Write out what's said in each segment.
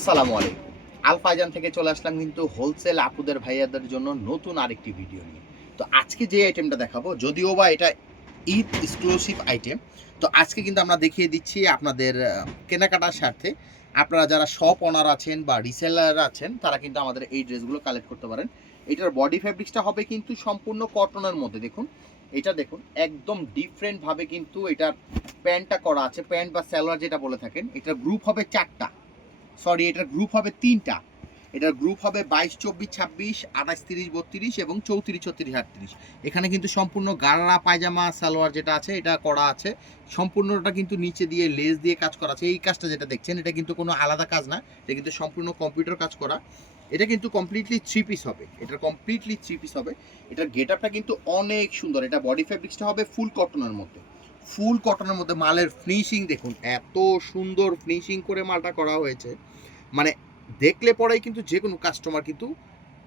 আসসালামু আলাইকুম। আল ফাইজান থেকে চলে আসলাম কিন্তু হোলসেল আপুদের ভাইয়াদের জন্য নতুন আরেকটি ভিডিও নিয়ে। তো আজকে যে আইটেমটা দেখাবো, যদিও বা এটা ঈদ এক্সক্লুসিভ আইটেম, তো আজকে কিন্তু আমরা দেখিয়ে দিচ্ছি আপনাদের কেনাকাটার স্বার্থে আপনারা যারা শপ ওনার আছেন বা রিসেলার আছেন তারা কিন্তু আমাদের এই ড্রেসগুলো কালেক্ট করতে পারেন। এটার বডি ফ্যাব্রিক্সটা হবে কিন্তু সম্পূর্ণ কটনের মধ্যে। দেখুন, এটা দেখুন একদম ডিফারেন্টভাবে কিন্তু এটার প্যান্টটা করা আছে। প্যান্ট বা সালোয়ার যেটা বলে থাকেন, এটার গ্রুপ হবে 4টা, সরি এটার গ্রুপ হবে 3টা। এটার গ্রুপ হবে 22, 24, 26, 28, 30, 32 এবং 34, 36, 38। এখানে কিন্তু সম্পূর্ণ গাড়া পায়জামা সালোয়ার যেটা আছে এটা করা আছে। সম্পূর্ণটা কিন্তু নিচে দিয়ে লেস দিয়ে কাজ করা আছে। এই কাজটা যেটা দেখছেন এটা কিন্তু কোনো আলাদা কাজ না, এটা কিন্তু সম্পূর্ণ কম্পিউটার কাজ করা। এটা কিন্তু কমপ্লিটলি 3 পিস হবে। এটা কমপ্লিটলি 3 পিস হবে। এটার গেটআপটা কিন্তু অনেক সুন্দর। এটা বডি ফ্যাব্রিক্সটা হবে ফুল কটনের মধ্যে। ফুল কটনের মধ্যে মালের ফিনিশিং দেখুন, এত সুন্দর ফিনিশিং করে মালটা করা হয়েছে, মানে দেখলে পরেই কিন্তু যে কোনো কাস্টমার কিন্তু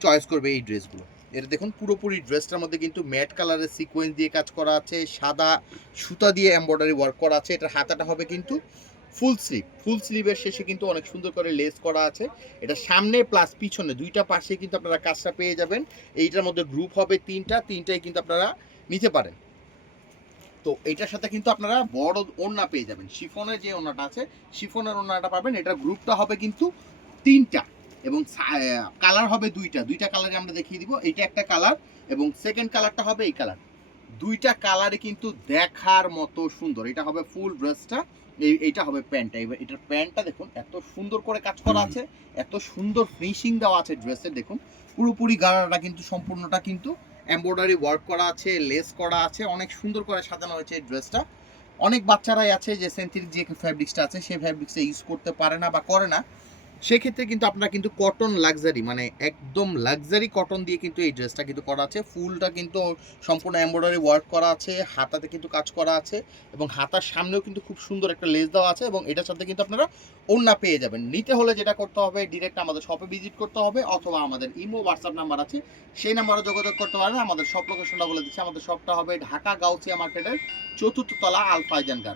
চয়েস করবে এই ড্রেসগুলো। এটা দেখুন পুরোপুরি ড্রেসটার মধ্যে কিন্তু ম্যাট কালারের সিকোয়েন্স দিয়ে কাজ করা আছে, সাদা সুতা দিয়ে এমব্রয়ডারি ওয়ার্ক করা আছে। এটার হাতাটা হবে কিন্তু ফুল স্লিভ। ফুল স্লিভের শেষে কিন্তু অনেক সুন্দর করে লেস করা আছে। এটা সামনে প্লাস পিছনে দুইটা পাশে কিন্তু আপনারা কাজটা পেয়ে যাবেন। এইটার মধ্যে গ্রুপ হবে 3টাই কিন্তু আপনারা নিতে পারেন। তো এইটার সাথে কিন্তু আপনারা বড় ওড়না পেয়ে যাবেন। শিফনের যে ওড়নাটা আছে, শিফনের ওড়নাটা পাবেন। এটার গ্রুপটা হবে কিন্তু 3টা এবং কালার হবে দুইটা কালারে আমরা দেখিয়ে দিব। এইটা একটা কালার এবং সেকেন্ড কালারটা হবে এই কালার। দুইটা কালারে কিন্তু দেখার মতো সুন্দর। এটা হবে ফুল ড্রেসটা, এইটা হবে প্যান্টটা। এবার এটার প্যান্টটা দেখুন এত সুন্দর করে কাজ করা আছে, এত সুন্দর ফিনিশিং দেওয়া আছে ড্রেসের। দেখুন পুরোপুরি গাড়াটা কিন্তু সম্পূর্ণটা কিন্তু এমব্রয়ডারি ওয়ার্ক করা আছে, লেস করা আছে, অনেক সুন্দর করে সাজানো হয়েছে এই ড্রেসটা। অনেক বাচ্চারাই আছে যে সিনথেটিক যে ফ্যাব্রিক্সটা আছে সেই ফ্যাব্রিক্সটা ইউজ করতে পারে না বা করে না, সেক্ষেত্রে কিন্তু আপনারা কিন্তু কটন লাক্সারি, মানে একদম লাক্সারি কটন দিয়ে কিন্তু এই ড্রেসটা কিন্তু করা আছে। ফুলটা কিন্তু সম্পূর্ণ এমব্রয়ডারি ওয়ার্ক করা আছে, হাতাতে কিন্তু কাজ করা আছে এবং হাতার সামনেও কিন্তু খুব সুন্দর একটা লেস দেওয়া আছে এবং এটার সাথে কিন্তু আপনারা ওড়না পেয়ে যাবেন। নিতে হলে যেটা করতে হবে, ডিরেক্ট আমাদের শপে ভিজিট করতে হবে অথবা আমাদের ইমো হোয়াটসঅ্যাপ নাম্বার আছে, সেই নাম্বারে যোগাযোগ করতে পারেন। আমাদের শপ লোকেশনটা বলে দিচ্ছি। আমাদের শপটা হবে ঢাকা গাউসিয়া মার্কেটের 4র্থ তলা আল ফাইজান গার্মেন্টস।